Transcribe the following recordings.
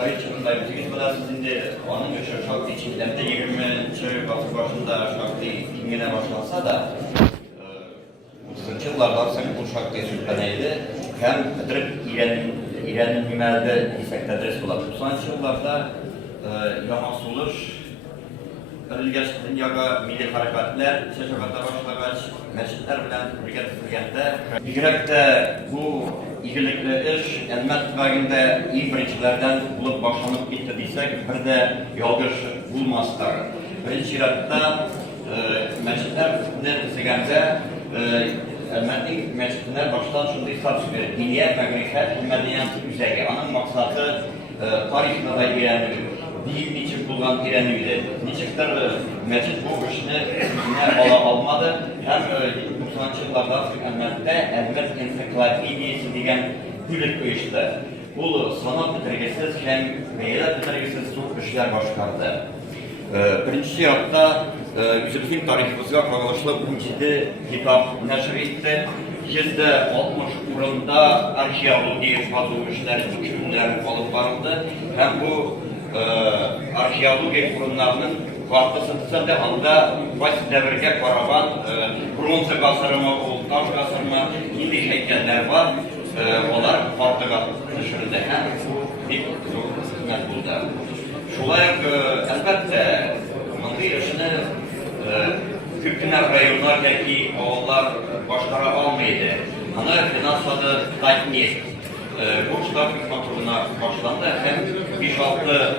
Sayın Çırındayımızın sizin onun için şarkı içinden de 20. asır başında şarkı kimliğine başlansa da 30. yıllardan sonra bu şarkı sürükleneydi. Hem direkt İran'ın hümelde isek tedris olarak 90. yıllarda Yamas olur. Ölgeçtin yaga milli harekatlar, şaşakata başlagaç, meşitler bilen birlikte tutulganda. Bigrekte bu iyilikli iş, elmet vaginde iyi birinçilerden bulup başlanıp gitti deysek, bir de yolgış bulmazlar. Birinci yaratta meşitler ne tüzegende, elmetin meşitler baştan şunu istat sürer. Diniye megrifet, medeniyatı üzeri. Onun maksadı tarihine da iğrenir. Bir niçin kullan iğreniydi. Niçikler mecid bu işini almadı. Hem 90 yıllarda elmette elmet ensiklopediyası degen gülük uyuştu. Bu sanat bitirgesiz hem beyler bitirgesiz çok işler başkardı. Birinci yılda bizim tarihimizde karşılıklı bu ciddi kitap neşr etti. %60 oranında arkeoloji fazla hükümler alıp varıldı. Hem bu arkeoloji kurumlarının vakti da anda baş devirge karavan, bronze kasarma, taş kasarma, hindi heykeller var. Onlar farklı dışarıda hem bir hizmet buldu. Şolay elbette mantı yaşını Kürtüner rayonlardaki oğullar başlara almaydı. Ana finansalı takmir. Bu kitap kontrolüne başlandı. Hem 5-6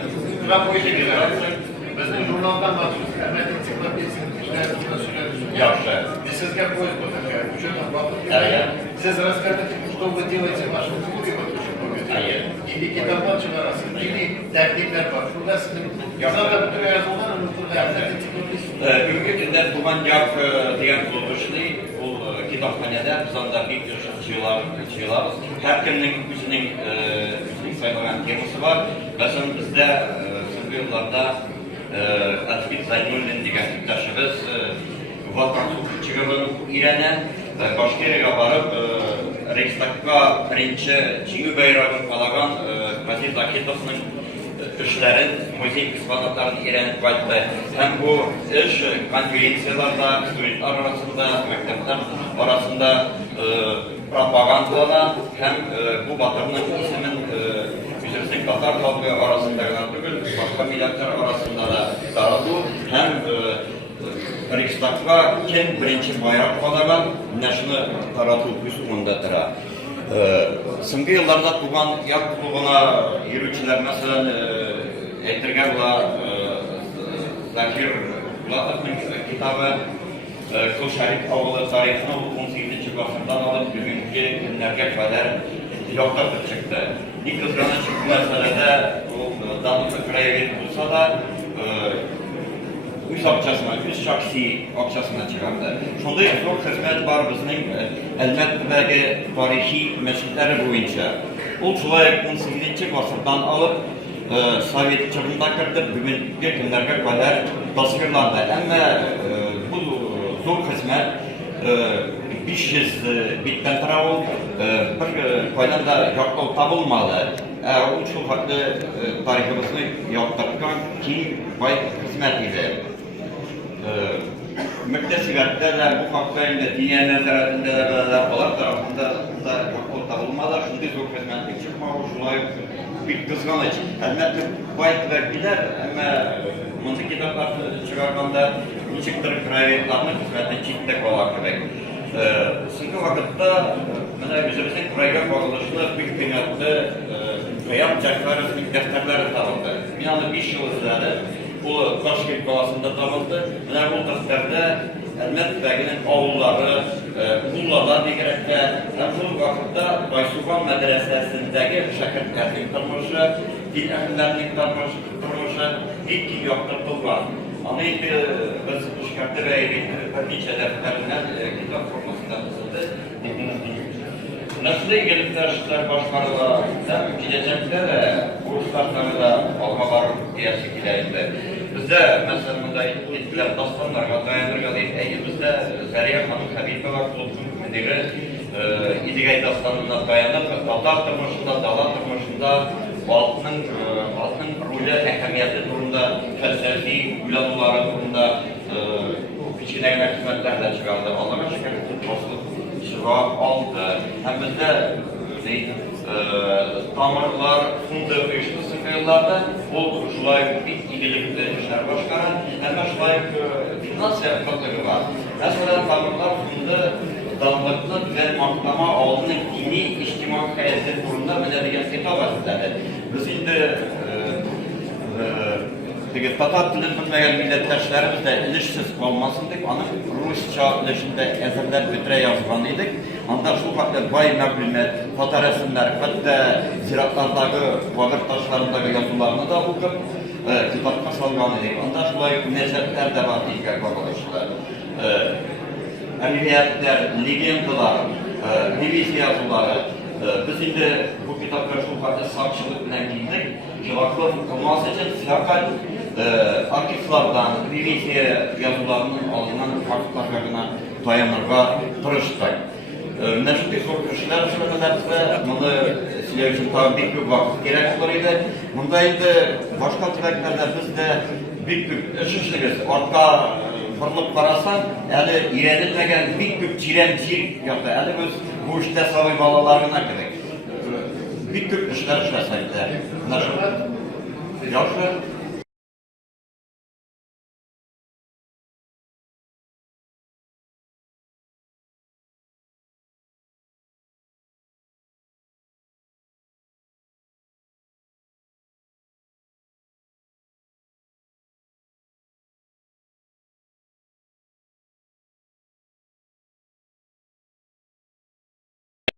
Biz bu jurnaldan bakıyoruz. Elmet ensiklopedisinin işlerini burada söylüyoruz. Yaxşı. Biz sizge поиск потакаем. Учетом bakıp siz рассказываете, что вы делаете в вашем клубе, вот или kitaplar çıkarasın, или dergimler var. Şurada sizin yazarda bütün yazılar unutuldu. Elmet ensiklopedisi. Bugünkü gündə Tuğan Yak degan kuruluşlu bu kitapxanada biz anda bir çıkıyoruz. Her kiminin özünün sayılan teması var. Mesela bizde so'nggi yillarda Azbek Zaynulin degan yurtdoshimiz vatan hukukchiligi İran'a boshqa yerga borib Reichstagga birinchi Chingu bayrog'ini qalagan Aziz Aketovning işlerin, muzey eksponatlarını İran'a koydu. Hem bu iş konferansiyalarda, studentler arasında, mektepler arasında propagandalanan hem bu batırının ismin üzerindeki Tatar halkı arasında bugün başka milletler arasında da dağıldı. Hem Reichstag'ga kim birinci bayrak kalagan neşini taratı üstündedir. So'nggi yıllarda Tuğan Yak klubuna yürüyüşçüler mesela Eytirgen ve Zakir Bulatov'un kitabı Kıl Şerif Avlı tarihini 18. asırdan alıp bugünkü günlerge kadar yoktadır çıktı. İlk kızgana çıktı meselede Danlıklı Krayevi bulsa da üç akçasına, üç şaksi akçasına çıkardı. Şunda zor hizmet var bizim elbette tarihi meselleri boyunca. O şulayık 18. asırdan alıp Sovyet çağında kirdi, bugünkü günlerge kadar tasvirlandı. Ama bu zor hizmet 500 bitten tarafı bir koydan da yokluk tabulmadı. O şu farklı tarihimizni yoktırkan ki bay hizmet idi. Müktesigatte de bu hakta indi, dünya nezaretinde de onlar tarafında da yokluk tabulmadı. Şimdi zor hizmetlik çıkmağı şulay bir kızgınlık. Elbette bayt verdiler ama mıntık kitaplar çıkarganda çıktırıp krayetlarını hizmetten çiftlik olarak gerek. So'nggi vaqtda mana bizimizning program qurilishida büyük kıymetli Kıyam Cakvarovning defterlari topildi. Binani 5 yil izladi. Bu Toshkent qalasida topildi. Mana bu defterde Elmetbek'in oğulları, Mullalar degerekte hem bu vaqtda Baysugan medresesindeki şagirdlerning turmushi, din ahllarining turmushi ikki yoqtirib Ama biz bu şartda ve bir neçə dəftərdən kitap formasında yazıldı. Nasıl ilgili işler başlarla gidecekte de kurslarları da almalar diyesi gideydi. Bizde mesela burada itkiler dastanlarga dayanırgalıydı. Bizde Zariye Hanım Habibe var, Kulübün müdürü İdigay dastanına dayanır. Tatar tırmışında, Dalat tırmışında Halkın rolü, ehemmiyeti durumda, felsefi uygulamaları durumda kichkina hükümetler de çıkardı. Allah'a şükür dostluk çıra aldı. Hem de tamirlar, funda uyuşturucu yıllarda o şulay bir iyilikte işler başkaran, hem de şulay finans yapıkları var. Mesela tamirlar funda dalmakta ve maklama aldığının dini, içtimai hayatı kurumda belirleyen kitap azizleri. Biz şimdi Tatar dilini bilmeyen milletleşlerimiz de ilişsiz kalmasındık. Onun Rusça ilişkinde eserler bütüne yazganıydık. Anda şu kadar bay məlumat, Tatar resimler, hatta ziratlardaki, vagır taşlarındaki yazılarını da okup kitapta salganıydık. Anda şulay nezetler de var ilk arkadaşlar. Emniyetler, legendalar, revizya yazıları, biz şimdi bu kitapları şu kadar sakçılık bilen giydik. Vakıf olması için fakat arkiflardan, revizya yazılarının alınan faktlarına dayanırga tırıştık. Meşhur soruşlar şöyle bunu sizler için tabi bir vakit gerek var idi. Bundaydı başka tüveklerde biz de bir ışışlıyız. Orta fırlık karasan, yani iğrenilmegen bir cirencir yaptı. Yani biz bu işte savı balalarına gerek. Bir işler işleseydi. Nasıl? Yoksa